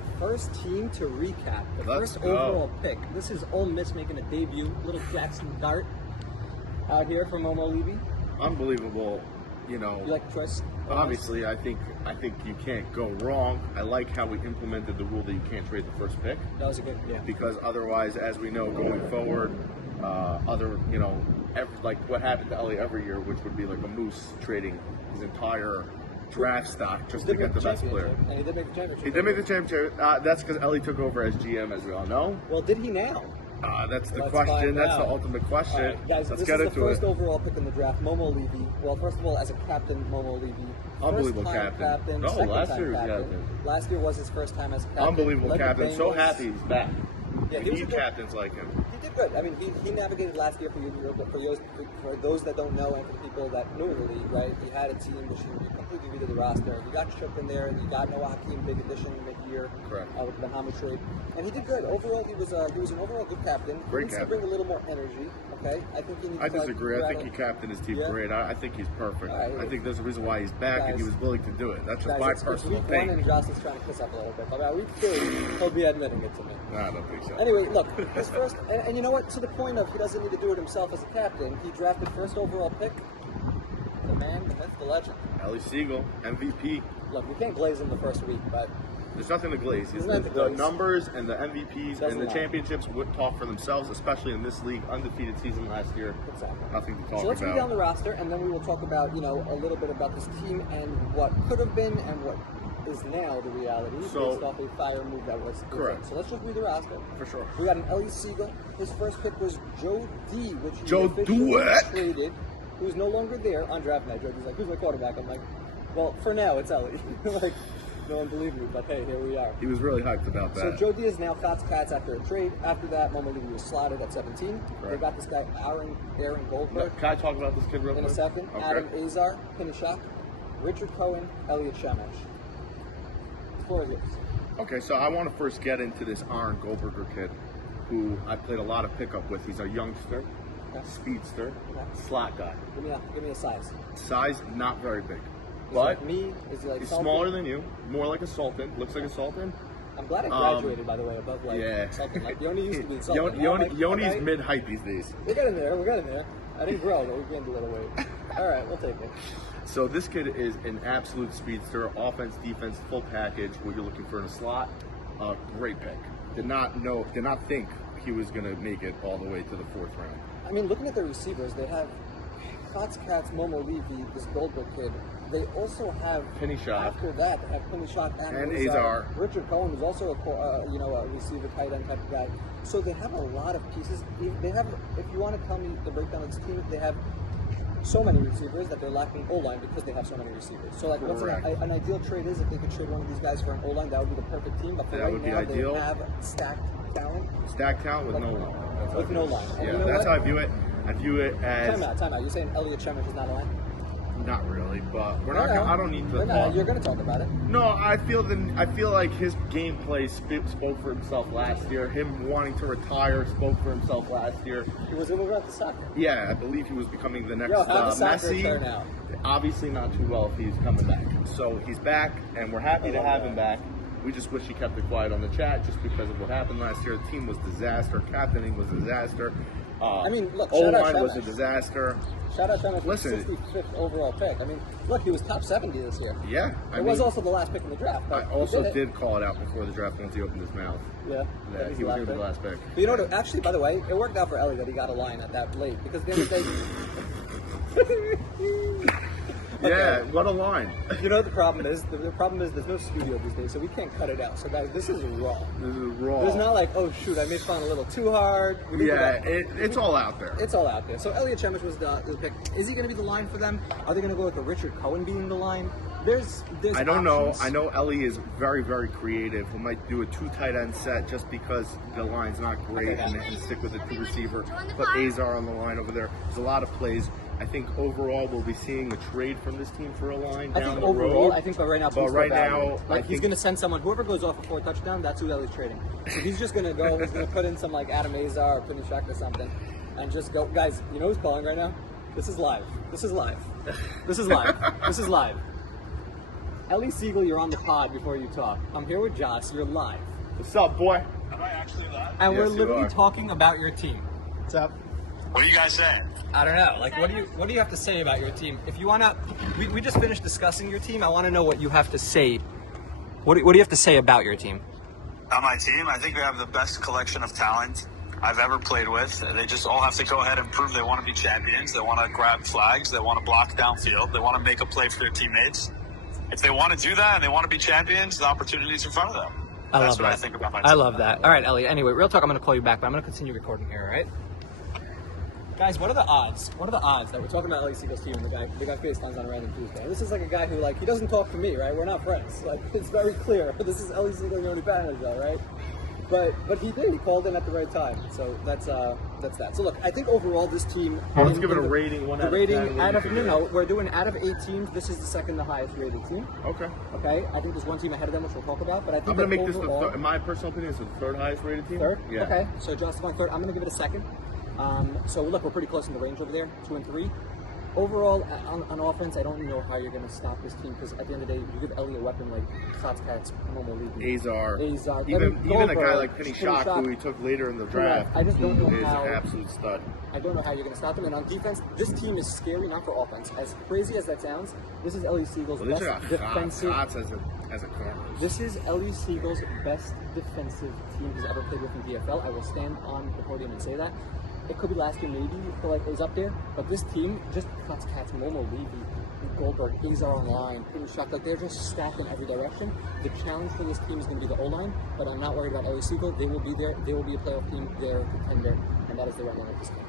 right, first team to recap. The Let's first go. overall pick. This is Ole Miss making a debut. Little Jackson Dart out here from Momo Levy. Unbelievable. You You know, like the choice? obviously, I think you can't go wrong. I like how we implemented the rule that you can't trade the first pick, That was a good, yeah. because otherwise, as we know, going forward, like what happened to Ellie every year, which would be like a moose trading his entire draft stock just to get the best player. And he did make the championship. He did make the championship. That's because Ellie took over as GM, as we all know. Well, did he now? That's the Let's question. find That's the out. ultimate question. All right, guys, Let's this get is into the first it. overall pick in the draft. Momo Levy. Well, first of all, as a captain, Momo Levy. Unbelievable First-time captain. No, second last time year he was captain. captain. Last year was his first time as captain. Unbelievable Led the captain. So Bengals. happy he's back. Yeah, We he was a need good- captains like him. He did good. I mean, he navigated last year for those that don't know and for the people that knew the league, right? He had a team which he completely redid the roster. He got Shook in there. He got Noah Hakeem, big addition mid-year. Correct. With the Bahamas trade, and he did good. Overall, he was an overall good captain. Great he needs captain. to bring a little more energy. Okay, I think he needs. I to, like, disagree. I think rattle- he captained his team Yeah? great. I think he's perfect. All right. I think there's a reason why he's back, and he Guys- was willing to do it. That's just Guys, my it's personal week one, take. and Jocelyn's trying to kiss up a little bit. But about week two, he'll be admitting it to me. No, I don't think so. Anyway, look, his first, and you know what? To the point of he doesn't need to do it himself as a captain. He drafted first overall pick. The man, the myth, the legend. Ellie Siegel, MVP. Look, we can't glaze him the first week, but There's nothing to glaze. There's nothing to The glaze. numbers and the MVPs Doesn't and the matter. championships would talk for themselves, especially in this league. Undefeated season last year. exactly. Nothing to talk So let's read down about. the roster, and then we will talk about a little bit about this team and what could have been and what is now the reality So- based off a fire move that was Correct. So let's just read the roster. For sure. We got an Ellie Siegel. His first pick was Joe D, which he Joe officially Duet. traded, who's no longer there on draft night. Joe D's like, who's my quarterback? I'm like, well, for now it's Ellie. Like, no one believed me, but hey, here we are. He was really hyped about So that. Joe D is now Cots Cats after a trade. After that, Momo Levy was slotted at 17. They Right. got this guy Aaron Goldberg Can I talk about this kid real in quick? a second. Okay. Adam Azar, Penny Shock, Richard Cohen, Elliot Shemesh. The floor is yours. Okay, so I want to first get into this Aaron Goldberger kid, who I played a lot of pickup with. He's a youngster, Okay. speedster, Okay. slot guy. Give me a size. Size, not very big. Is But he like me? Is he like he's Sultan? smaller than you, more like a Sultan. Looks like a Sultan. I'm glad I graduated, by the way, above like Yeah. Sultan. Like Yoni used to be Sultan. Now, like, Yoni's okay, mid-height these days. We're getting there. We're getting there. I didn't grow, but we gained a little weight. All right, we'll take it. So this kid is an absolute speedster, offense, defense, full package. What you're looking for in a slot, great pick. Did not think he was going to make it all the way to the fourth round. I mean, looking at the receivers, they have Cots Cats, Momo Levy, this Goldberg kid. They also have Penny Shock. After that, they have Penny Shock And Azar. Azar. Richard Cohen was also a receiver, tight end type of guy. So they have a lot of pieces. They have, if you want to tell me the breakdown of this team, they have so many receivers that they're lacking O-line because they have so many receivers. So like, what's Correct. an ideal trade is if they could trade one of these guys for an O-line, that would be the perfect team. But for That right would be now, ideal. they have stacked talent. Stack talent with no line. That's how With I no view it. line. And Yeah, you know that's what? how I view it. I view it as Time out. You're saying Elliot Shemesh is not a line? not really, but we're not. No, I don't need to. we're not. talk. You're going to talk about it. No, I feel like his gameplay spoke for himself last year. Him wanting to retire spoke for himself last year. He was able to run the soccer. Yeah, I believe he was becoming the next Yo, how'd the soccer Messi. turn out? Obviously not too well if he's coming back. So he's back, and we're happy I to love have that. him back. We just wish he kept it quiet on the chat just because of what happened last year. The team was disaster. Captaining was disaster. I mean, look, shout out O-line was a Shemesh. disaster. Shout out Shemesh, Listen. 65th overall pick. I mean, look, he was top 70 this year. Yeah, It was also the last pick in the draft. I But he also it. did call it out before the draft once he opened his mouth. Yeah, That he's he was the going to be the last last pick. But you know what? Actually, by the way, it worked out for Ellie that he got a line at that late because at the end of the day. Yeah, what a line. You know what the problem is? The problem is there's no studio these days, so we can't cut it out. So guys, this is raw. This is raw. There's not like, oh shoot, I made fun a little too hard. We need to Yeah, go- it's all out there. It's all out there. So Elliot Shemesh was the pick. Is he going to be the line for them? Are they going to go with the Richard Cohen being the line? There's I don't know. options. I know Ellie is very, very creative. We might do a 2 tight end set just because the line's not great and stick with the 2 receiver. Put Azar on the line over there. There's a lot of plays. I think overall we'll be seeing a trade from this team for a line I down think the overall, road. I think, but right now, But boost right their value. now, like I he's think- going to send someone. Whoever goes off a 4 touchdown, that's who Ellie's trading. So he's just going to go. He's going to put in some like Adam Azar or Penny Shock or something, and just go. Guys, you know who's calling right now? This is live. This is live. This is live. This is live. Ellie Siegel, you're on the pod before you talk. I'm here with Joss. You're live. What's up, boy? Am I actually live? And we're Yes, you literally are. talking about your team. What's up? What are you guys saying? I don't know. Like, what do you have to say about your team? If you wanna, we just finished discussing your team. I want to know what you have to say. What do you have to say about your team? On my team, I think we have the best collection of talent I've ever played with. They just all have to go ahead and prove they want to be champions. They want to grab flags. They want to block downfield. They want to make a play for their teammates. If they want to do that and they want to be champions, the opportunity's in front of them. That's what I think about my team. I love that. All right, Ellie. Anyway, real talk. I'm going to call you back, but I'm going to continue recording here. All right. Guys, what are the odds? What are the odds that we're talking about Ellie Siegel's team and the guy FaceTimes on a random Tuesday? This is like a guy who, like, he doesn't talk to me, right? We're not friends. Like, it's very clear. This is Ellie Siegel and Yoni Banajal, right? But he did. He called in at the right time. So that's that. So look, I think overall this team. Let's give it a rating. The rating out of we're doing out of 8 teams. This is the second the highest rated team. Okay. Okay. I think there's one team ahead of them, which we'll talk about. But I think I'm gonna make this overall, in my personal opinion, it's the third highest rated team. Third? Yeah. Okay, so justifying third. I'm going to give it a second. So look, we're pretty close in the range over there, 2 and 3. Overall, on offense, I don't know how you're going to stop this team because at the end of the day, you give Ellie a weapon like Cats, Momo Levy. Azar. Even a guy like Penny Shock, who he took later in the draft. I just don't know is how. an absolute stud. I don't know how you're going to stop them. And on defense, this team is scary, not for offense. As crazy as that sounds, this is Ellie Siegel's best defensive. As a corner. This is Ellie Siegel's best defensive team he's ever played with in DFL. I will stand on the podium and say that. It could be last year, maybe, like it was up there. But this team just cuts Cats, Momo, Levy, Goldberg, Azar on line, Penny Shock. Like, they're just stacked in every direction. The challenge for this team is going to be the O-line, but I'm not worried about Ellie Siegel. They will be there. They will be a playoff team. They're a contender, and that is the running of this team.